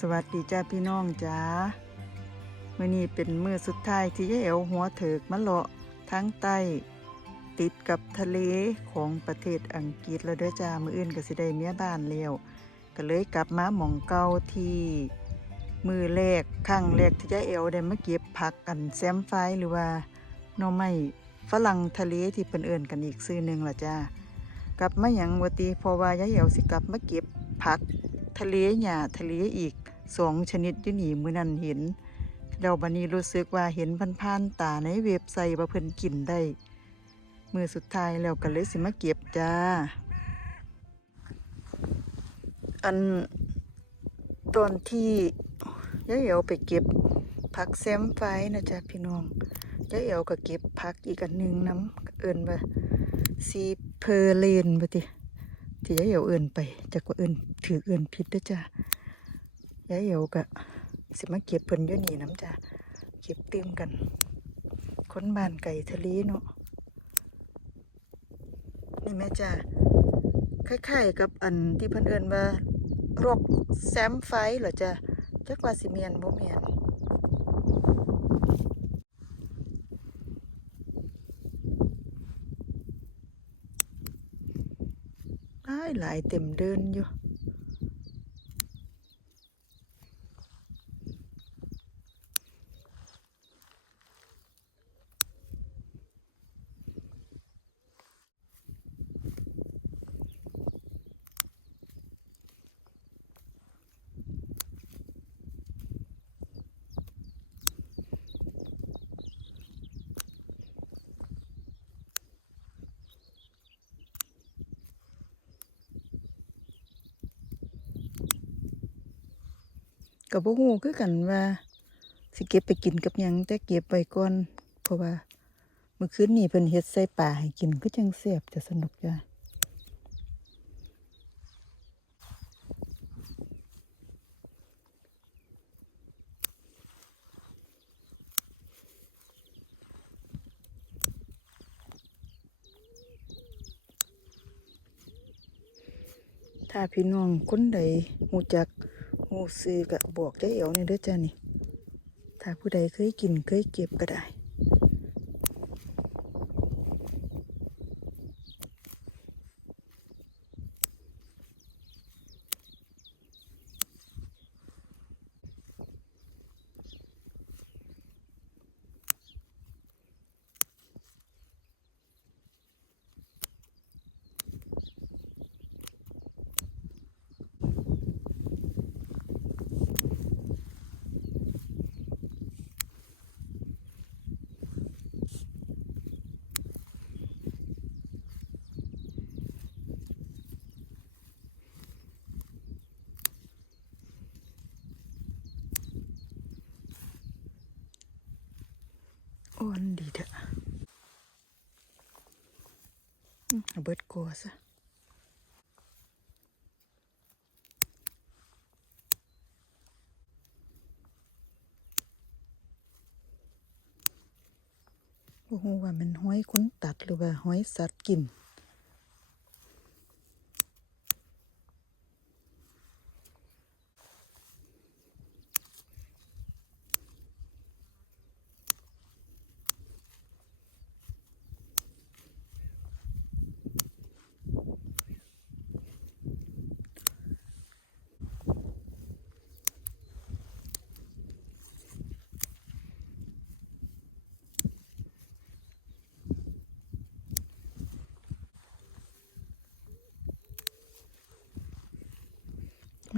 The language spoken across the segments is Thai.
สวัสดีจ้าพี่น้องจ้าเมื่อนี้เป็นมือสุดท้ายที่ยายเอวหัวเถิกมะเลาะทั้งใต้ ติดกับทะเลของประเทศอังกฤษแล้วเด้อจ้ามืออื่นก็สิได้เมียบ้านแล้วก็เลยกลับมาหม่องเก่าที่มือแรกครั้งแรกที่ยายเอวได้มาเก็บผักอันแซมไฟหรือว่าน่อไม้ฝรั่งทะเลที่เพิ่นเอิ้นกันอีกชื่อหนึ่งล่ะจ้ากลับมาหยังวติเพราะว่ายายเอวสิกลับมาเก็บผักทะเลหญ้าทะเลอีก สองชนิดอยู่นี่มือนั้นเห็น แล้วบัดนี้รู้สึกว่าเห็นผ่านๆตาในเว็บไซต์ว่าเพิ่นกินได้ มือสุดท้ายแล้วก็เลยสิมาเก็บจ้า อันตอนที่ยายเอ๋วไปเก็บผักแซมไฟนะจ๊ะพี่น้องยายเอ๋วก็เก็บผักอีกอันหนึงน้ำเอิ้นว่าซีเพอร์เลนบ่ติที่ยายเอ๋วเอื่นไปจากว่าเอื่นถือเอื่นผิดด้อจ้า ยายเอวก็สิมาเก็บเพิ่นอยู่นี่น้ำจ้าเก็บเติมกันค้นบ้านไก่ทะเลเนาะนี่แม่จ้าคล้ายๆกับอันที่เพิ่นเอิ้นว่ารกแซมไฟเหรอจ้าจักว่าสิเมียนบ่เมียนหลายหลายเต็มเดินอยู่ ก็บ่ฮู้คือกันว่า สิเก็บไปกินกับหยังแต่เก็บไว้ก่อนเพราะว่าเมื่อคืนนี้เพิ่นเฮ็ดใส่ปลาให้กินก็จังแซ่บจะสนุกจ้ะถ้าพี่น้องคนใดฮู้จัก ฮู้ซื้อก็บอกยาเอ๋วนี่ยเด้อจ้ะนี่ ถ้าผู้ใดเคยกินเคยเก็บก็ได้ เอาเบิดกลัวซะโอ้โหว่ามันห้อยคนตัดหรือว่าห้อยสัตว์กิน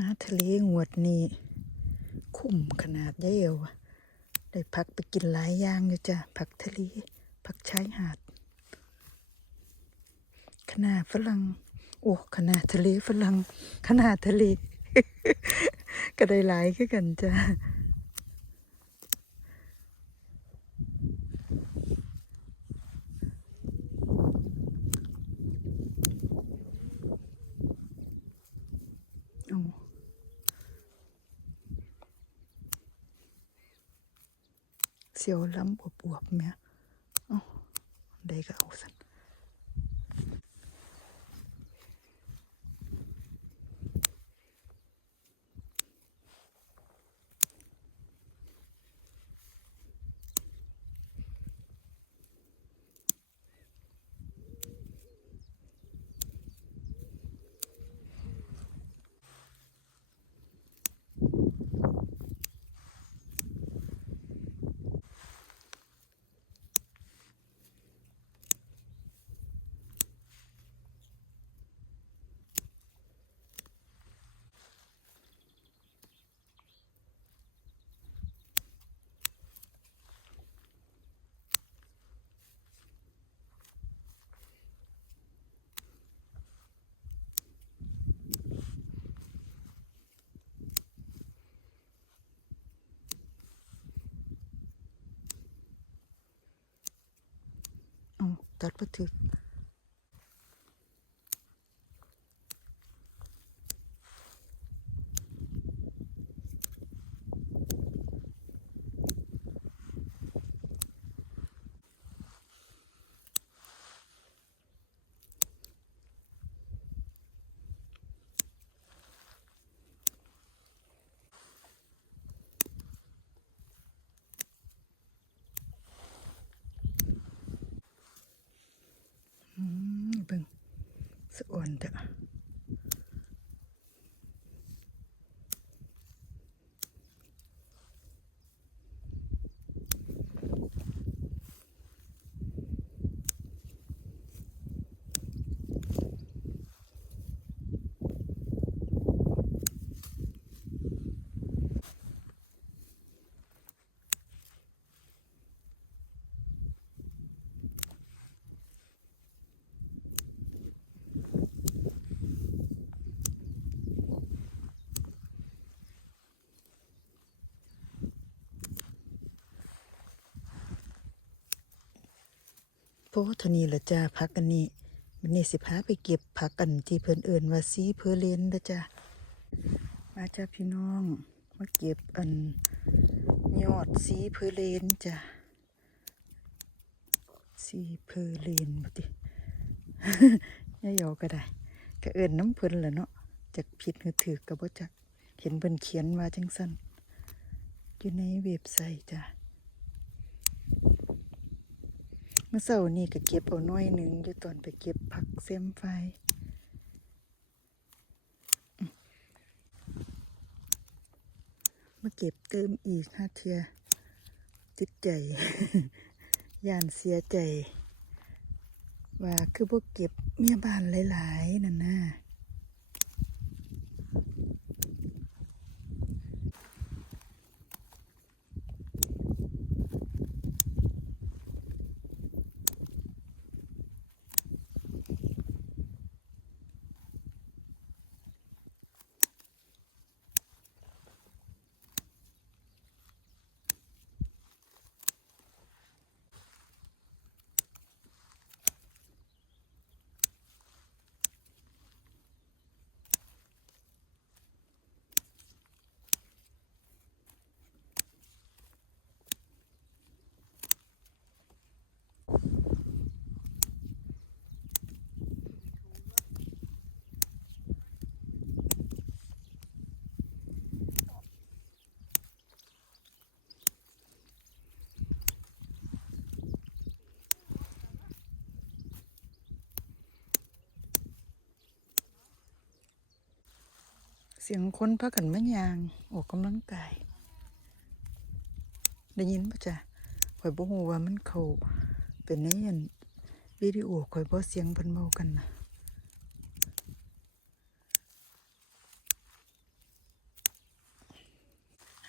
มาทะเลงวดนี้คุ้มขนาดเยเอวได้พักไปกินหลายอย่างอยู่จ้ะผักทะเลผักชายหาดขนาดฝรั่งโอ้ขนาดทะเลฝรั่งขนาดทะเล ก็ได้หลายขึ้นกันจ้ะเอา เสียวล้ำบวบๆแม่ยอาได้ก็เอาสัน ตัดบ่ถึก อืมเบิ่ง ส พเท่านี้ละจ้าพักอันนี้วันนี้สิพาไปเก็บผักอันที่เพิ่อนเอิ้นว่าซีเพอเลนเด้อจ้ามาจ้าพี่น้องมาเก็บอันยอดซีเพอเลนจ้าซีเพอเลนบ่ติย่ายาก็ได้ก็เอิ้นน้ำเพิ่นละเนาะจักผิดหรือถูกก็บ่จักเห็นเพิ่นเขียนว่าจังซั่นอยู่ในเว็บไซต์จ้ะ เมื่อเสาร์นี้ก็เก็บเอาน้อยหนึ่งอยู่ตอนไปเก็บผักเสียมไฟอืมาเก็บเติมอีกห้าเทียจิตใจย่านเสียใจ ว่าคือพวกเก็บเมียบ้านหลาย ๆ นั่นน่ะ เสียงคนพากันมายางออกกำลังกาย ได้ยินปะจ๊ะข่อยบ่ฮู้ว่ามันเขาเป็นในอันวิดีโอข่อยบ่เสียงเพิ่นเว้ากันนะ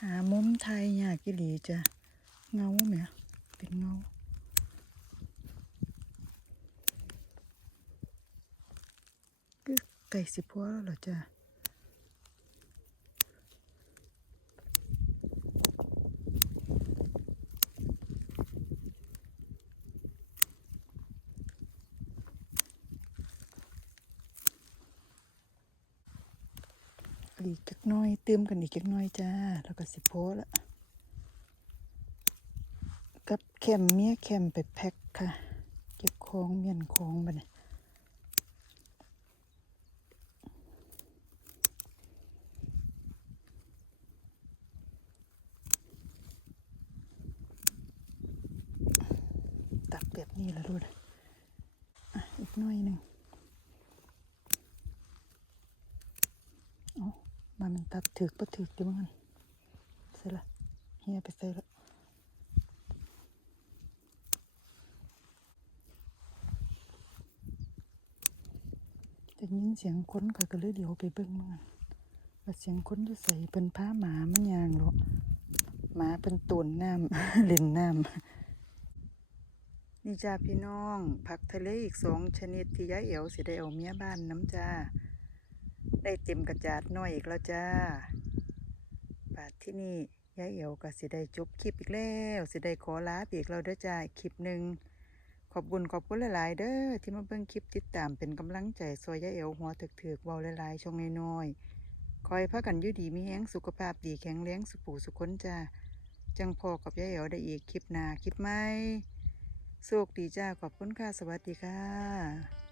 หามุมไทยยากอีหลีจ้ะเงาแหมเป็นเงาคือไก่สิพอแล้วเหรอจ้ะ อีกจักน้อยเติมกันอีกจักน้อยจ้า แล้วก็สิโพละกับแคมเมียแคมไปแพ็คค่ะ เก็บของเมียนของบันี้ตักแบบนี้ละลูกอีกน่อยหนึ่งเอามามัน ตัดถือกปะถือกเดี๋ยวมันใส่ละเฮียไปใส่ละได้ยินเสียงคนก็ก็เลยเดี๋ยวไปเบิ่งมันว่าเสียงคนอยู่ใส่เป็นผ้าหมามันยางหรอกหมาเป็นตูนน้ำเล่นน้ำนี่จ้าพี่น้อง ผักทะเลอีกสองชนิดที่ย้ายเอ๋วสิได้เอาเมียบ้านน้ำจ้า ได้เต็มกระจาดน้อยอีกแล้วจ้าบาดที่นี่ยายเอ๋วก็สิได้จบคลิปอีกแล้วสิได้ขอลาอีกแล้วเด้อจ้าคลิปหนึ่งขอบคุญขอบคุณหลาย ๆ เด้อที่มาเบิ่งคลิปติดตามเป็นกำลังใจซอยยายเอวหัวถึกถือกเบาหลายๆช่องน้อยๆคอยพากันยู่ดีมีแห้งสุขภาพดีแข็งแรงสุขปู่สุขคนจ้าจังพอกับยายเอวได้อีกคลิปหน้าคลิปใหม่โชคดีจ้าขอบคุณค่ะสวัสดีค่ะ